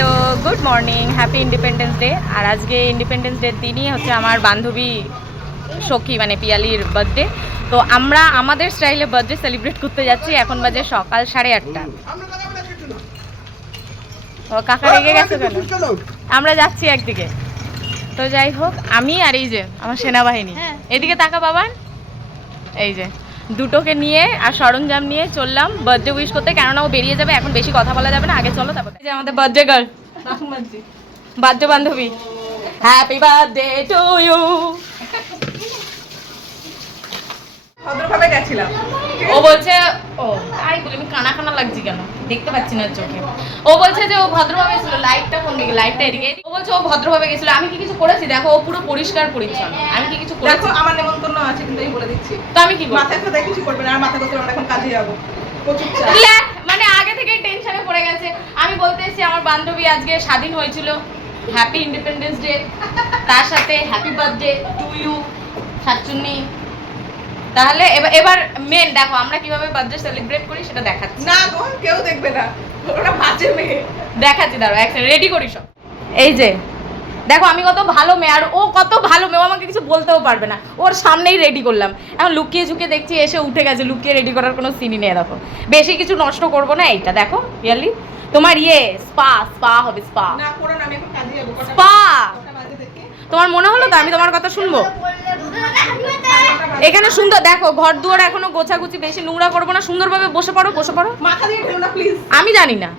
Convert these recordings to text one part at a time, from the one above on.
Hello, good morning, happy independence day. আর আজকে independence ডের দিনই হচ্ছে আমার বান্ধবী সখী মানে পিয়ালির বার্থডে। তো আমরা আমাদের স্টাইলে বার্থডে সেলিব্রেট করতে যাচ্ছি। এখন বাজে সকাল 8:30। ও কাকা রেগে গেছে কেন? আমরা যাচ্ছি একদিকে। তো যাই হোক, আমি আর এই যে আমার সেনাবাহিনী, এদিকে তাকা বাবান, এই যে দুটোকে নিয়ে আর সরঞ্জাম নিয়ে চললাম বার্থডে উইশ করতে। কেননা ও বেরিয়ে যাবে, এখন বেশি কথা বলা যাবে না, আগে চলো তারপর। এই যে আমাদের বার্থডে গার্ল, বার্থডে বান্ধবী, হ্যাপি বার্থডে টু ইউ। ভদ্রভাবে গেছিলাম। ও বলছে, ও তাই বলে আমি কানা কানা লাগছি কেন, দেখতে পাচ্ছি না চোখে। ও বলছে যে ও ভদ্রভাবে গেছিল, লাইটটা কোন দিকে, লাইটটা এদিকে। ও বলছে ও ভদ্রভাবে গেছিল। আমি কি কিছু করেছি? দেখো ও পুরো পরিষ্কার পরিচ্ছন্ন। আমি কি কিছু করেছি? দেখো আমার নেমন্তন্ন আছে কিন্তু আমি বলে দিচ্ছি। তো আমি কি করব? মাথায় তো কিছু করবে না, আর মাথা করতে আমরা এখন কাজে যাব। প্রচুর চাপ। মানে আগে থেকে টেনশনে পড়ে গেছে। আমি বলতে এসেছি আমার বান্ধবী আজকে স্বাধীন হয়েছিল, হ্যাপি ইন্ডিপেন্ডেন্স ডে, তার সাথে হ্যাপি বার্থডে টু ইউ শাকচুন্নি। তাহলে এবার মেন দেখো আমরা কিভাবে বার্থডে সেলিব্রেট করি সেটা দেখাচ্ছি। না গো, কেউ দেখবে না, ওরা বাজে মেয়ে। দেখাচ্ছি, দাঁড়াও এক সেকেন্ড, রেডি করি সব। এই যে দেখো আমি কত ভালো মেয়ে, আর ও কত ভালো মেয়ে, ও আমাকে কিছু বলতেও পারবে না, ওর সামনেই রেডি করলাম। এখন লুকিয়ে ঝুঁকিয়ে দেখছি এসে উঠে গেছে, লুকিয়ে রেডি করার কোনো সিনই নেই। দেখো বেশি কিছু নষ্ট করবো না। এইটা দেখো রিয়ালি তোমার স্পা স্পা হবে, স্পা না করো না, আমি এখন কাজে যাব। স্পা। কটা বাজে দেখি? তোমার মনে হলো তো আমি তোমার কথা শুনবো? এখানে সুন্দর দেখো, ঘর দুয়ার এখনো গোছাগুছি, বেশি নোংরা করবো না, সুন্দরভাবে বসে পড়ো, বসে পড়ো। মাথা দিয়ে ঢেলো না প্লিজ। আমি জানি না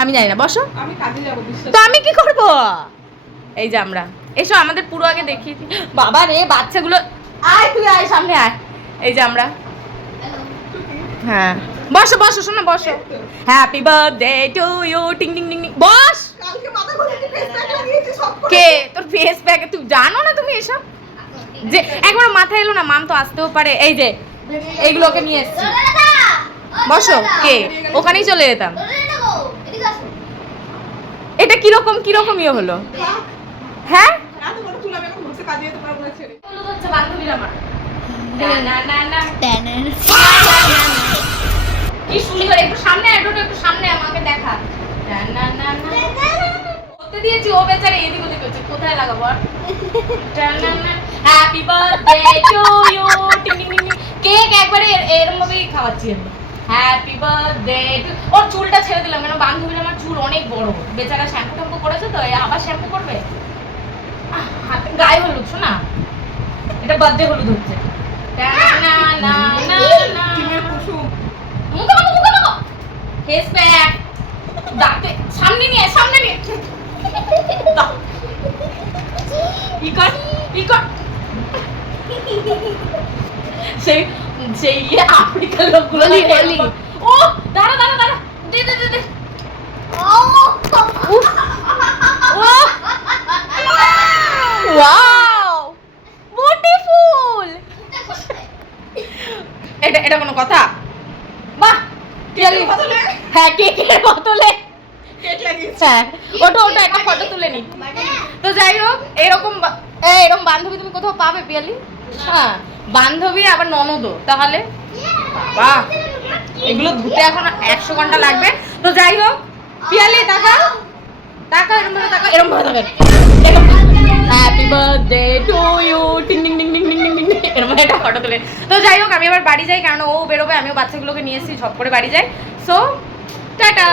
আমি জানি না, বসো। আমি কাজে যাব, বিশ্বাস। তো আমি কি করব? এই যে আমরা এসো, আমাদের পুরো আগে দেখিয়ে দিই। বাবা রে, বাচ্চাগুলো আয়, তুই আয়, সামনে আয়। এই যে আমরা, হ্যাঁ বসো বসো, শোনো বসো। হ্যাপি বার্থডে টু ইউ, টিং টিং টিং। বস। কালকে মাথা ঘুরে ফেস প্যাক লাগিয়েছি সব করে। কে তোর ফেস প্যাক? তুমি জানো না তুমি এসব যে একবার মাথায় এলো না, মাম তো আসতেও পারে। এই যে এইগুলোকে নিয়ে এসছি, বসো। কে? ওখানেই চলে যেতাম। এটা কিরকম কিরকম হলো? হ্যাঁ এত বড় চুল আমি এখন বসে কাজে যেতে পারবো না ছেড়ে। হচ্ছে বান্ধবীরা আমার না না না কি সুন্দর। একটু সামনে, একটু সামনে আমাকে দেখা। না না না না করতে দিয়েছি, ও বেচারা এদিক ওদিক করছে, কোথায় লাগাবো আর? হ্যাপি বার্থডে টু ইউ, টিং টিং টিং। কেক একবারে এরকম ভাবেই খাওয়াচ্ছি আমি। Happy birthday. ওর চুলটা ছেড়ে দিলাম কেন, বান্ধবীর আমার চুল অনেক বড়, বেচারা শ্যাম্পু ট্যাম্পু করেছে তো, আবার শ্যাম্পু করবে। হাতে গায়ে হলুদ, শোনা এটা বার্থডে হলুদ হচ্ছে। না না না না টিমের কুসুম। মুখে মাখো, মুখে মাখো। ফেস প্যাক দাঁতে সামনে নিয়ে, সামনে নিয়ে দাও। ই কর। সেই সেই আফ্রিকার লোকগুলো নিয়ে এলি। ও দাঁড়া দাঁড়া দাঁড়া, দে দে দে দে। Wow beautiful. এটা কোনো কথা? বাহ পিয়ালি। হ্যাঁ কেকের বোতলে কেক লাগিয়েছি। হ্যাঁ, ওটা একটা ফটো তুলে নি। তো যাই হোক, এরকম বান্ধবী তুমি কোথাও পাবে পিয়ালি? হ্যাঁ, বান্ধবী আবার ননদও। তাহলে বাহ, এগুলো ধুতে এখন 100 ঘন্টা লাগবে। তো যাই হোক পিয়ালি টাকা টাকা এরকম ভাবে টাকা, এরকম ভাবে টাকা। হ্যাপি বার্থডে টু ইউ, টিং টিং টিং টিং টিং টিং টিং। এরকম একটা ফটো তুলে। তো যাই হোক আমি এবার বাড়ি যাই, কারণ ও বেরোবে, আমিও বাচ্চাগুলোকে নিয়ে এসেছি, ঝপ করে বাড়ি যাই। So tata.